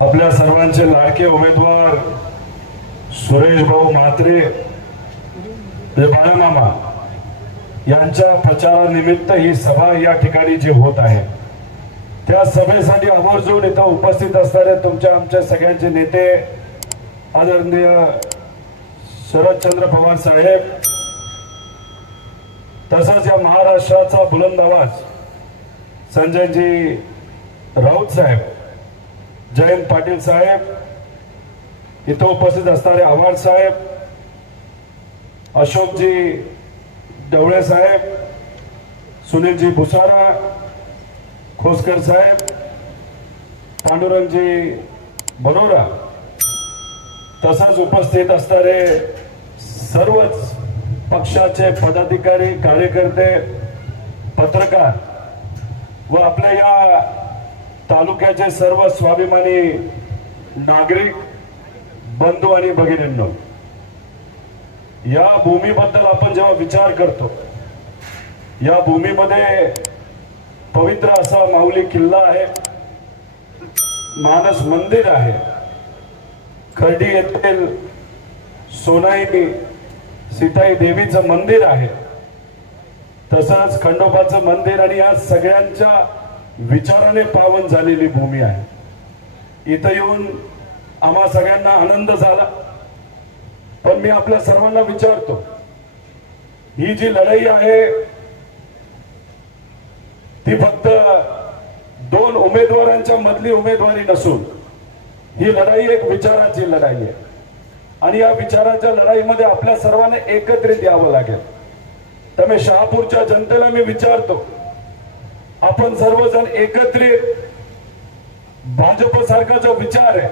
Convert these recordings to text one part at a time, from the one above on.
आपल्या सर्वांचे लाडके उमेदवार सुरेश भाऊ म्हात्रे बाळामामा यांच्या प्रचारानिमित्त ही सभा या ठिकाणी जी होत आहे त्या सभेसाठी आवर्जून इथं उपस्थित असणारे तुमच्या आमच्या सगळ्यांचे नेते आदरणीय शरदचंद्र पवार साहेब, तसंच या महाराष्ट्राचा बुलंद आवाज संजयजी राऊत साहेब, जयंत पाटील साहेब, इथं उपस्थित असणारे आव्हाड साहेब, अशोकजी ढवळे साहेब, सुनीलजी भुसारा, खोसकर साहेब, पांडुरंगजी बरोरा, तसंच उपस्थित असणारे सर्वच पक्षाचे पदाधिकारी, कार्यकर्ते, पत्रकार व आपल्या या तालुक्याचे सर्व स्वाभिमानी नागरिक बंधू आणि भगिनींनो, या भूमीबद्दल आपण जेव्हा विचार करतो, या भूमीमध्ये पवित्र असा माऊली किल्ला आहे, मानस मंदिर आहे, खर्डी येथील सोनाई सीताई देवीचं मंदिर आहे, तसंच खंडोबाचं मंदिर आणि या सगळ्यांच्या विचाराने पावन झालेली भूमी आहे। इथं येऊन आम्हा सगळ्यांना आनंद झाला, पण मी आपल्या सर्वांना विचारतो, ही जी लढाई आहे ती फक्त दोन उमेदवारांच्या मधली उमेदवारी नसून ही लढाई एक विचाराची लढाई आहे आणि या विचाराच्या लढाईमध्ये आपल्या सर्वांना एकत्रित यावं लागेल। त्यामुळे शहापूरच्या जनतेला मी विचारतो, आपण सर्वजण एकत्रित भाजप सारखा जो विचार आहे,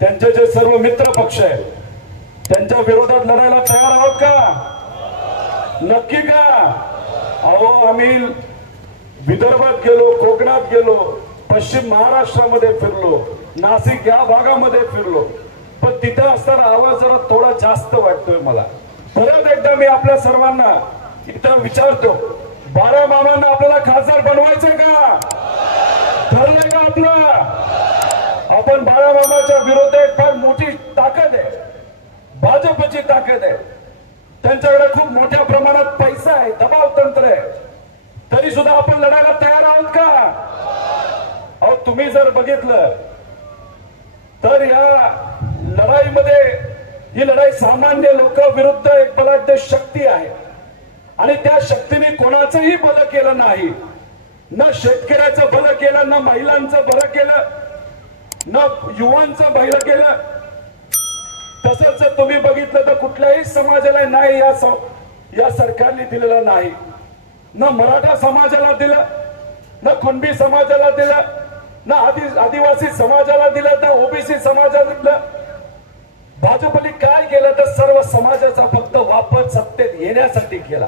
त्यांचे जे सर्व मित्र पक्ष आहेत त्यांच्या विरोधात लढायला तयार आहोत का? नक्की का? अहो, आम्ही विदर्भात गेलो, कोकणात गेलो, पश्चिम महाराष्ट्रामध्ये फिरलो, नाशिक या भागामध्ये फिरलो, पण तिथे असताना आवाज जरा थोडा जास्त वाटतोय मला। परत एकदा मी आपल्या सर्वांना इथं विचारतो, बाळामामांना आपल्याला खासदार बनवायचं का? ठरलंय का आपलं? आपण बाळामामाच्या विरोधात एक फार मोठी ताकद आहे, भाजपची ताकद आहे, त्यांच्याकडे खूप मोठ्या प्रमाणात पैसा आहे, दबाव तंत्र आहे, तरी सुद्धा आपण लढायला तयार आहोत का? अहो, तुम्ही जर बघितलं तर या लढाईमध्ये ही लढाई सामान्य लोक विरुद्ध एक बलाढ्य शक्ती आहे आणि त्या शक्तीने कोणाचंही भलं केलं नाही, न शेतकऱ्याचं भलं केलं, न महिलांचं भलं केलं, न युवांचं भलं केलं। तसंच तुम्ही बघितलं तर कुठल्याही समाजाला नाही या सरकारने दिलेलं नाही, न मराठा समाजाला दिलं, न कुणबी समाजाला दिलं, न आदिवासी समाजाला दिलं, न ओबीसी समाजाला दिलं। भाजपने काय केलं तर सर्व समाजाचा फक्त वापर सत्तेत येण्यासाठी केला।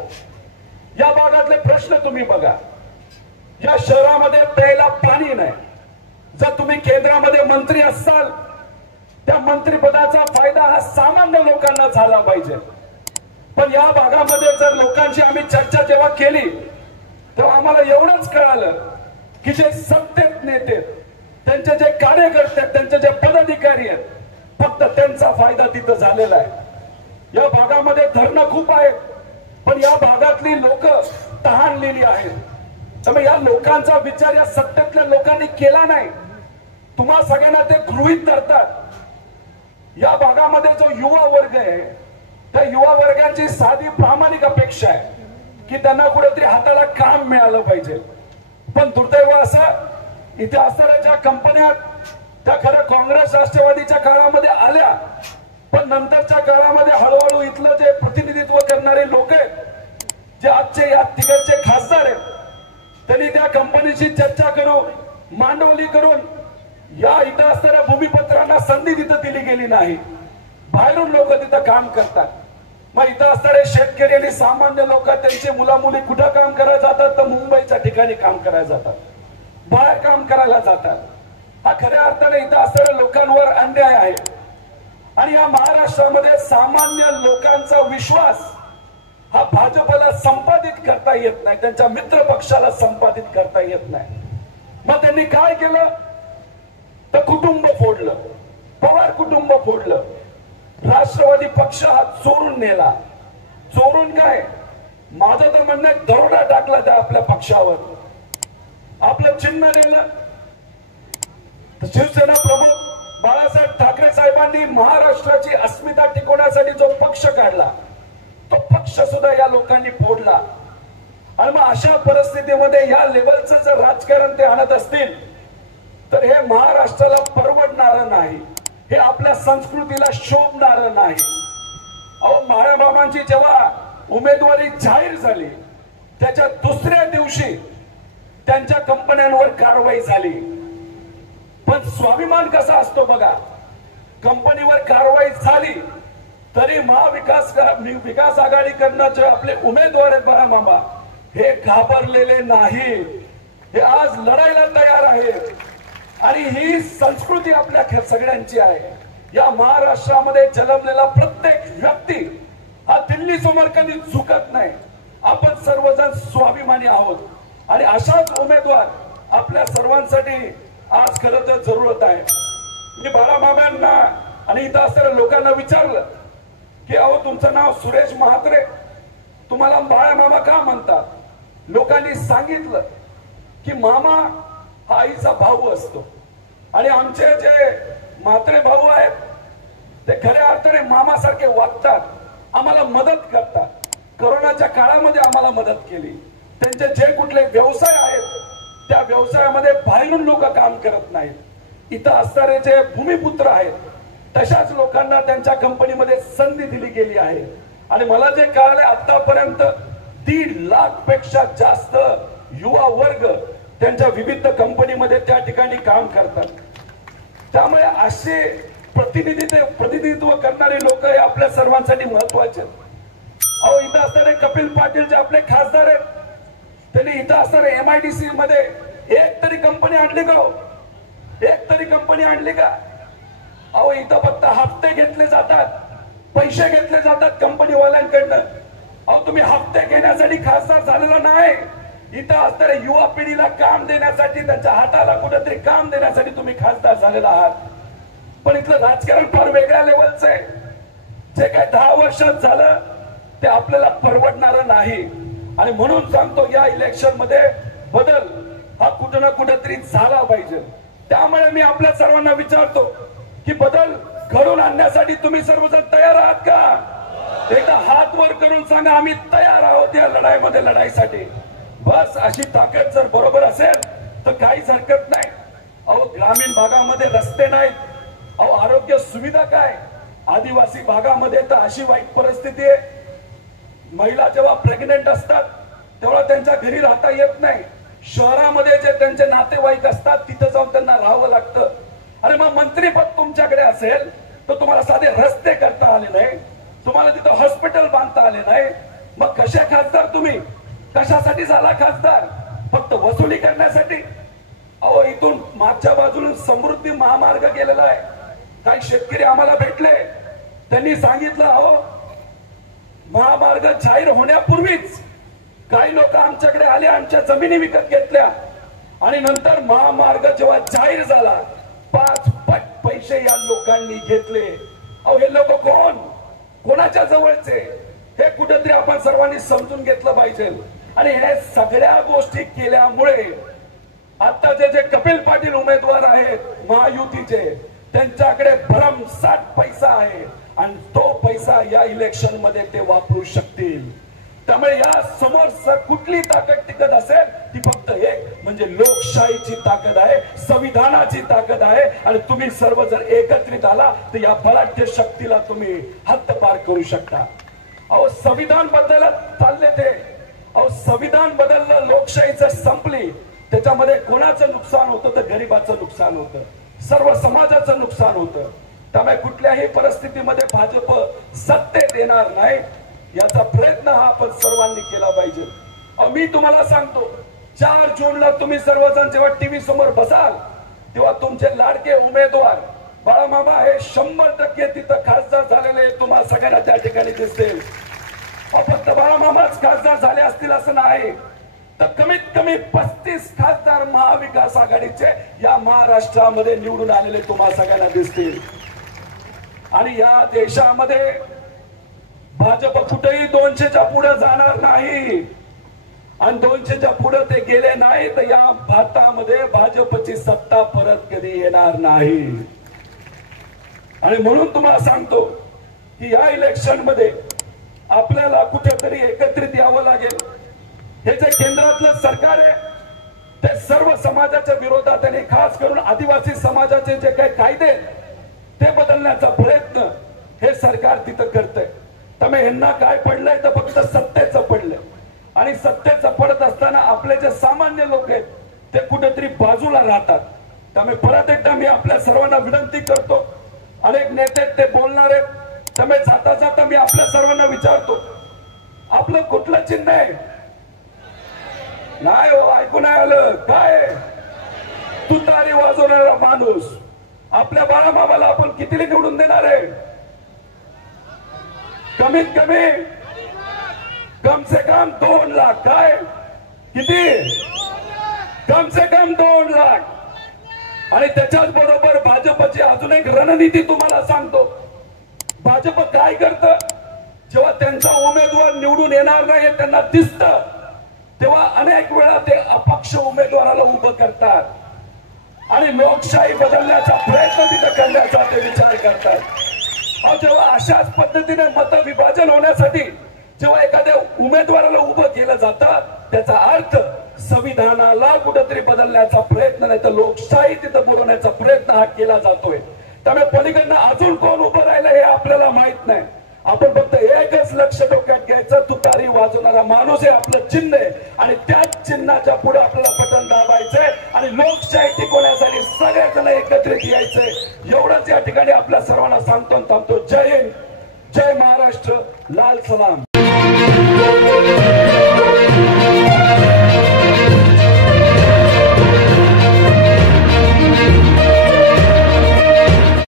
या भागातले प्रश्न तुम्ही बघा, या शहरामध्ये प्यायला पाणी नाही, जर तुम्ही केंद्रामध्ये मंत्री असाल त्या मंत्रिपदाचा फायदा हा सामान्य लोकांना झाला पाहिजे, पण या भागामध्ये जर लोकांची आम्ही चर्चा जेव्हा केली तेव्हा आम्हाला एवढंच कळालं की जे सत्तेत नेते, त्यांचे जे कार्यकर्ते, त्यांचे जे पदाधिकारी आहेत, फक्त त्यांचा फायदा तिथं झालेला आहे। या भागामध्ये धरणं खूप आहेत, पण या भागातली लोक तहानलेली आहेत, त्यामुळे या लोकांचा विचार या सत्तेतल्या लोकांनी केला नाही। तुम्हा सगळ्यांना ते गृहीत धरतात। या भागामध्ये जो युवा वर्ग आहे त्या युवा वर्गाची साधी प्रामाणिक अपेक्षा आहे की त्यांना कुठेतरी हाताला काम मिळालं पाहिजे, पण दुर्दैव असं इथे असणाऱ्या ज्या कंपन्या त्या खरं काँग्रेस राष्ट्रवादीच्या काळामध्ये आल्या, पण नंतरच्या काळामध्ये हळूहळू इथलं जे प्रतिनिधित्व करणारे लोक आहेत, जे आजचे या तिकडचे खासदार आहेत, त्यांनी त्या कंपनीची चर्चा करून, मांडवली करून या इथं असणाऱ्या भूमिपत्रांना संधी तिथं दिली गेली नाही। बाहेरून लोक तिथं काम करतात, मग इथं असणारे शेतकरी आणि सामान्य लोक त्यांचे मुला मुली कुठं काम करायला जातात तर मुंबईच्या ठिकाणी काम करायला जातात, बाहेर काम करायला जातात। हा खऱ्या अर्थाने इथं असणाऱ्या लोकांवर अन्याय आहे आणि या महाराष्ट्रामध्ये सामान्य लोकांचा विश्वास हा भाजपला संपादित करता येत नाही, त्यांच्या मित्र पक्षाला संपादित करता येत नाही। मग त्यांनी काय केलं तर कुटुंब फोडलं, पवार कुटुंब फोडलं, राष्ट्रवादी पक्ष हा चोरून नेला. चोरून काय, माझं तर म्हणणं आहे दरोडा टाकला त्या आपल्या पक्षावर, आपलं चिन्ह नेलं. तर शिवसेना प्रमुख बाळासाहेब ठाकरे साहेबांनी महाराष्ट्राची अस्मिता टिकवण्यासाठी जो पक्ष काढला, तो पक्ष सुद्धा या लोकांनी फोडला. आणि मग अशा परिस्थितीमध्ये या लेवलचं जर राजकारण ते आणत असतील तर हे महाराष्ट्राला परवडणार नाही, हे आपल्या संस्कृतीला शोभणार नाही. अहो, मायाबाबांची जेव्हा उमेदवारी जाहीर झाली त्याच्या दुसऱ्या दिवशी त्यांच्या कंपन्यांवर कारवाई झाली. पण स्वाभिमान कसा असतो बघा, कंपनीवर कारवाई झाली तरी विकास आघाडीकडनं जे आपले उमेदवार आहेत बाळा मामा, हे घाबरलेले नाही, हे आज लढायला तयार आहेत. आणि ही संस्कृती आपल्या सगळ्यांची आहे. या महाराष्ट्रामध्ये जन्मलेला प्रत्येक व्यक्ती हा दिल्ली समोर कधी झुकत नाही. आपण सर्वजण स्वाभिमानी आहोत आणि अशाच उमेदवार आपल्या सर्वांसाठी आज खरं तर जरूरत आहे. मी बाळामामांना आणि इथं असणाऱ्या लोकांना विचारलं की अहो, तुमचं नाव सुरेश म्हात्रे, तुम्हाला बाळामामा का म्हणतात? लोकांनी सांगितलं की मामा हा आईचा भाऊ असतो आणि आमचे जे म्हात्रे भाऊ आहेत ते खऱ्या अर्थाने मामासारखे वागतात, आम्हाला मदत करतात. कोरोनाच्या काळामध्ये आम्हाला मदत केली. त्यांचे जे कुठले व्यवसाय आहेत त्या व्यवसायामध्ये बाहेरून लोक काम करत नाहीत. इथं असणारे जे भूमिपुत्र आहेत तशाच लोकांना त्यांच्या कंपनीमध्ये संधी दिली गेली आहे. आणि मला जे कळाले आतापर्यंत 1.5 लाख पेक्षा जास्त युवा वर्ग त्यांच्या विविध कंपनीमध्ये त्या ठिकाणी काम करतात. त्यामुळे असे प्रतिनिधित्व करणारे लोक हे आपल्या सर्वांसाठी महत्वाचे आहेत. अहो, इथं असणारे कपिल पाटील जे आपले खासदार आहेत त्यांनी इथं असणारे MIDC मध्ये एक तरी कंपनी आणली का? एक तरी कंपनी आणली का? अहो, इथं फक्त हप्ते घेतले जातात, पैसे घेतले जातात कंपनीवाल्यांकडनं. अहो, तुम्ही हप्ते घेण्यासाठी खासदार झालेला नाही, इथं असणाऱ्या युवा पिढीला काम देण्यासाठी, त्यांच्या हाताला कुठेतरी काम देण्यासाठी तुम्ही खासदार झालेला आहात. पण इथलं राजकारण फार वेगळ्या लेवलचं आहे. जे काय 10 वर्षात झालं ते आपल्याला परवडणार नाही. आणि म्हणून सांगतो, या इलेक्शन मध्ये बदल हा कुठं ना कुठेतरी झाला पाहिजे. त्यामुळे मी आपल्या सर्वांना विचारतो की बदल घडून आणण्यासाठी तुम्ही सर्वजण तयार आहात का? एकदा हात वर करून सांगा, आम्ही तयार आहोत या लढाईमध्ये लढाईसाठी. बस अशी ताकद जर बरोबर असेल तर काहीच हरकत नाही. अहो, ग्रामीण भागामध्ये रस्ते नाहीत, अहो आरोग्य सुविधा काय, आदिवासी भागामध्ये तर अशी वाईट परिस्थिती आहे, महिला जेव्हा प्रेग्नेंट असतात तेव्हा त्यांच्या घरी राहता येत नाही. शहरामध्ये जे त्यांचे नातेवाईक असतात तिथं जाऊन त्यांना राहावं लागतं. अरे मग मंत्रीपद तुमच्याकडे असेल तर तुम्हाला साधे रस्ते करता आले नाही, तुम्हाला तिथं हॉस्पिटल बांधता आले नाही, मग कसे खासदार तुम्ही? कशासाठी झाला खासदार? फक्त वसुली करण्यासाठी? अहो, इथून मागच्या बाजूला समृद्धी महामार्ग गेलेला आहे. काही शेतकरी आम्हाला भेटले, त्यांनी सांगितलं अहो, महामार्ग जाहीर होण्यापूर्वीच काही लोक आमच्याकडे आले, आमच्या जमिनी विकत घेतल्या आणि नंतर महामार्ग जेव्हा जाहीर झाला 5 पट पैसे या लोकांनी घेतले. अहो, हे लोक कोण, कोणाच्या जवळचे, हे कुठेतरी आपण सर्वांनी समजून घेतलं पाहिजे. आणि हे सगळ्या गोष्टी केल्यामुळे आता जे कपिल पाटील उमेदवार आहेत महायुतीचे, त्यांच्याकडे भरमसाठ पैसा आहे आणि तो पैसा या इलेक्शन मध्ये ते वापरू शकतील. त्यामुळे या समोर कुठली ताकद टिकत असेल ती फक्त एक म्हणजे लोकशाहीची ताकद आहे, संविधानाची ताकद आहे. आणि तुम्ही सर्व जर एकत्रित आला तर या बलाढ्य शक्तीला तुम्ही हद्दपार करू शकता. अहो, संविधान बदलायला चालले ते, अहो संविधान बदललं, लोकशाहीच संपली, त्याच्यामध्ये कोणाचं नुकसान होतं तर गरिबाचं नुकसान होतं, सर्व समाजाचं नुकसान होतं. त्यामुळे कुठल्याही परिस्थितीमध्ये भाजप सत्तेत येणार नाही याचा प्रयत्न हा आपण सर्वांनी केला पाहिजे. मी तुम्हाला सांगतो, 4 जूनला तुम्ही सर्वजण जेव्हा टीव्ही समोर बसाल तेव्हा तुमचे लाडके उमेदवार बाळामामा हे 100% तिथं खासदार झालेले तुम्हाला सगळ्यांना त्या ठिकाणी दिसतील. फक्त बाळामामाच खासदार झाले असतील असं नाही, तर कमीत कमी 35 खासदार महाविकास आघाडीचे या महाराष्ट्रामध्ये निवडून आलेले तुम्हा सगळ्यांना दिसतील. आणि या देशामध्ये भाजप कुठेही 200च्या पुढे जाणार नाही. आणि 200च्या पुढे ते गेले नाही तर या भारतामध्ये भाजपची सत्ता परत कधी येणार नाही. आणि म्हणून तुम्हाला सांगतो की या इलेक्शन मध्ये आपल्याला कुठेतरी एकत्रित यावं लागेल. हे जे केंद्रातलं सरकार आहे ते सर्व समाजाच्या विरोधात आणि खास करून आदिवासी समाजाचे जे काही कायदे ते बदलण्याचा प्रयत्न हे सरकार तिथं करतंय. त्यामुळे यांना काय पडलंय तर फक्त सत्तेचं पडलंय. आणि सत्तेचं पडत असताना आपले जे सामान्य लोक आहेत ते कुठेतरी बाजूला राहतात. त्यामुळे परत एकदा मी आपल्या सर्वांना विनंती करतो, अनेक नेते ते बोलणार आहेत, त्यामुळे जाता जाता मी आपल्या सर्वांना विचारतो, आपलं कुठलं चिन्ह आहे? नाही हो, ऐकून नाही आलं काय? तुतारी वाजवणारा माणूस. आपल्या बाळामामाला आपण किती निवडून देणार आहे? कमीत कमी कम से कम 2 लाख. काय किती? कम से कम 2 लाख. आणि त्याच्याच बरोबर भाजपची अजून एक रणनीती तुम्हाला सांगतो. भाजप काय करतं, जेव्हा त्यांचा उमेदवार निवडून येणार नाही त्यांना दिसतं तेव्हा अनेक वेळा ते अपक्ष उमेदवाराला उभं करतात आणि लोकशाही बदलण्याचा प्रयत्न तिथं करण्याचा ते विचार करतात. जेव्हा अशाच पद्धतीने मत विभाजन होण्यासाठी जेव्हा एखाद्या उमेदवाराला उभं केलं जातं त्याचा अर्थ संविधानाला कुठेतरी बदलण्याचा प्रयत्न नाही तर लोकशाही तिथं बुडवण्याचा प्रयत्न हा केला जातोय. त्यामुळे पलीकडनं अजून कोण उभं राहिलं हे आपल्याला माहित नाही. आपण फक्त एकच लक्ष डोक्यात घ्यायचं, तुतारी वाजवणारा माणूस हे आपलं चिन्ह आहे आणि त्याच चिन्हाच्या पुढे आपल्याला बटन दाबायचंय आणि लोकशाही टिकवण्यासाठी सगळेजण एकत्रित यायचंय. एवढंच या ठिकाणी आपल्या सर्वांना सांगतो आणि थांबतो. जय हिंद, जय महाराष्ट्र, लाल सलाम.